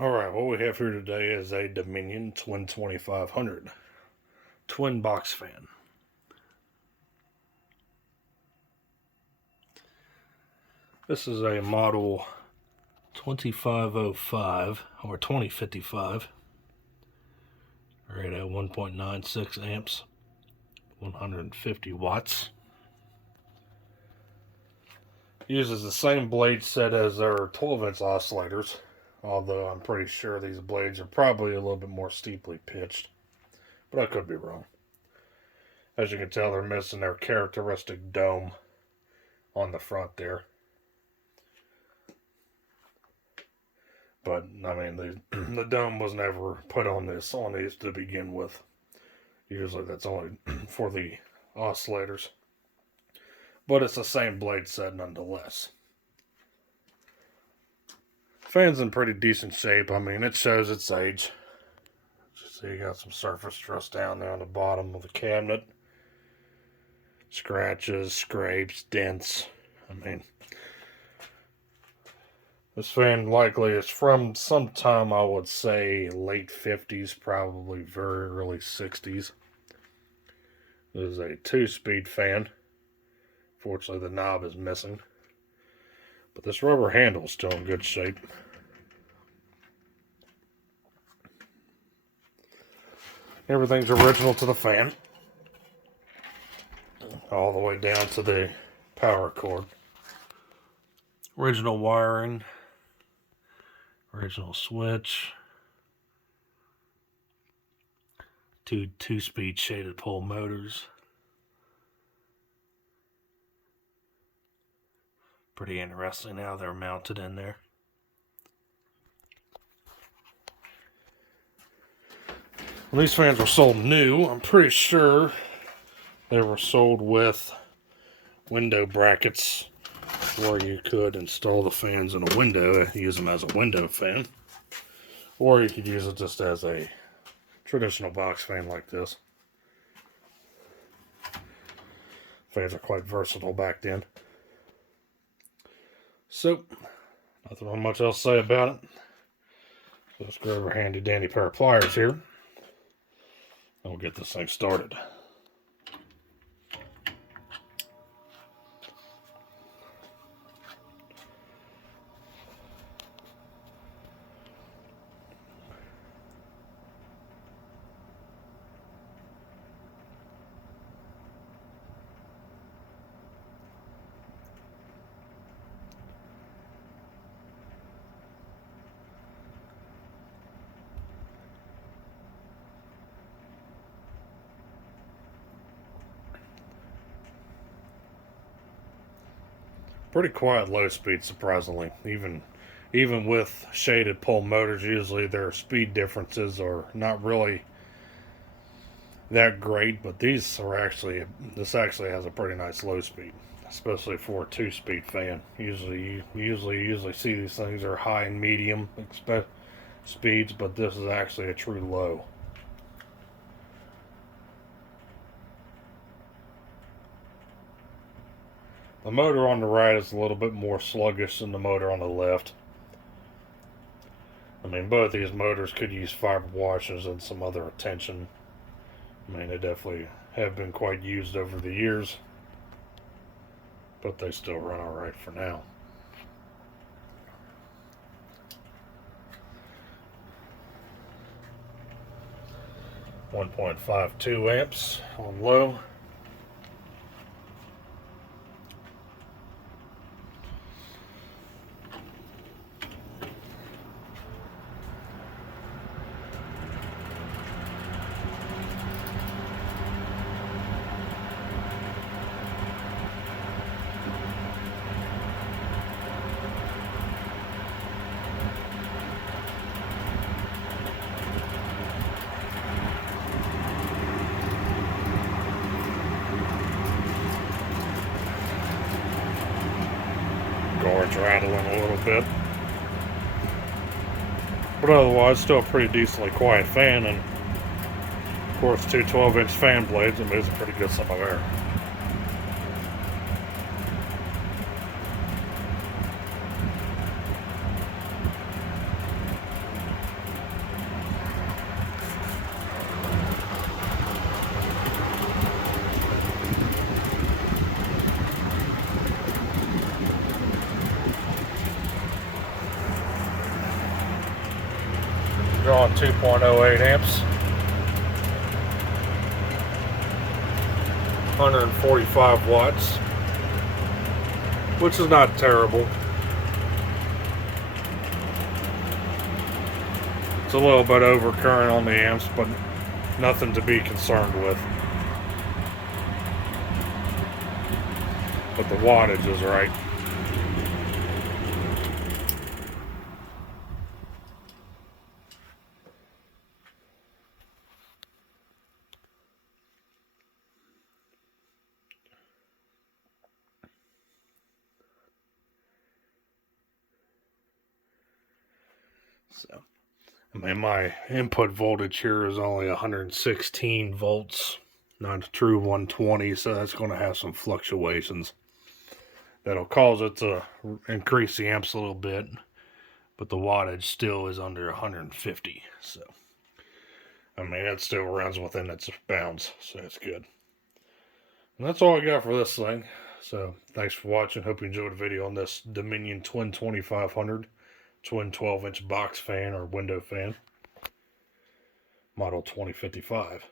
Alright, what we have here today is a Dominion Twin 2500 twin box fan. This is a model 2505 or 2055, right at 1.96 amps, 150 watts. Uses the same blade set as their 12-inch oscillators, although I'm pretty sure these blades are probably a little bit more steeply pitched, but I could be wrong. As you can tell, they're missing their characteristic dome on the front there. But I mean, the dome was never put on these to begin with. Usually that's only for the oscillators. But it's the same blade set nonetheless. Fan's in pretty decent shape. I mean, it shows its age. See, you got some surface rust down there on the bottom of the cabinet. Scratches, scrapes, dents. I mean, this fan likely is from sometime, I would say, late 50s, probably very early 60s. This is a 2-speed fan. Fortunately, the knob is missing. But this rubber handle is still in good shape. Everything's original to the fan. All the way down to the power cord. Original wiring. Original switch. Two-speed shaded pole motors. Pretty interesting how they're mounted in there. When these fans were sold new, I'm pretty sure they were sold with window brackets where you could install the fans in a window, use them as a window fan, or you could use it just as a traditional box fan like this. Fans are quite versatile back then. So, nothing much else to say about it. So let's grab our handy dandy pair of pliers here, and we'll get this thing started. Pretty quiet low speed, surprisingly. Even with shaded pole motors, usually their speed differences are not really that great, but this actually has a pretty nice low speed, especially for a 2-speed fan. You usually see these things are high and medium speeds, but this is actually a true low. The motor on the right is a little bit more sluggish than the motor on the left. I mean, both these motors could use fiber washers and some other attention. I mean, they definitely have been quite used over the years, but they still run alright for now. .52 amps on low. Guards rattling a little bit, but otherwise still a pretty decently quiet fan, and of course 2 12-inch fan blades, it moves a pretty good sum of air. drawing 2.08 amps. 145 watts, which is not terrible. It's a little bit overcurrent on the amps, but nothing to be concerned with. But the wattage is right. So, I mean, my input voltage here is only 116 volts, not a true 120, so that's going to have some fluctuations. That'll cause it to increase the amps a little bit, but the wattage still is under 150, so I mean, it still runs within its bounds, so that's good. And that's all I got for this thing. So, thanks for watching. Hope you enjoyed the video on this Dominion Twin 2500 twin 12-inch box fan or window fan, model 2055.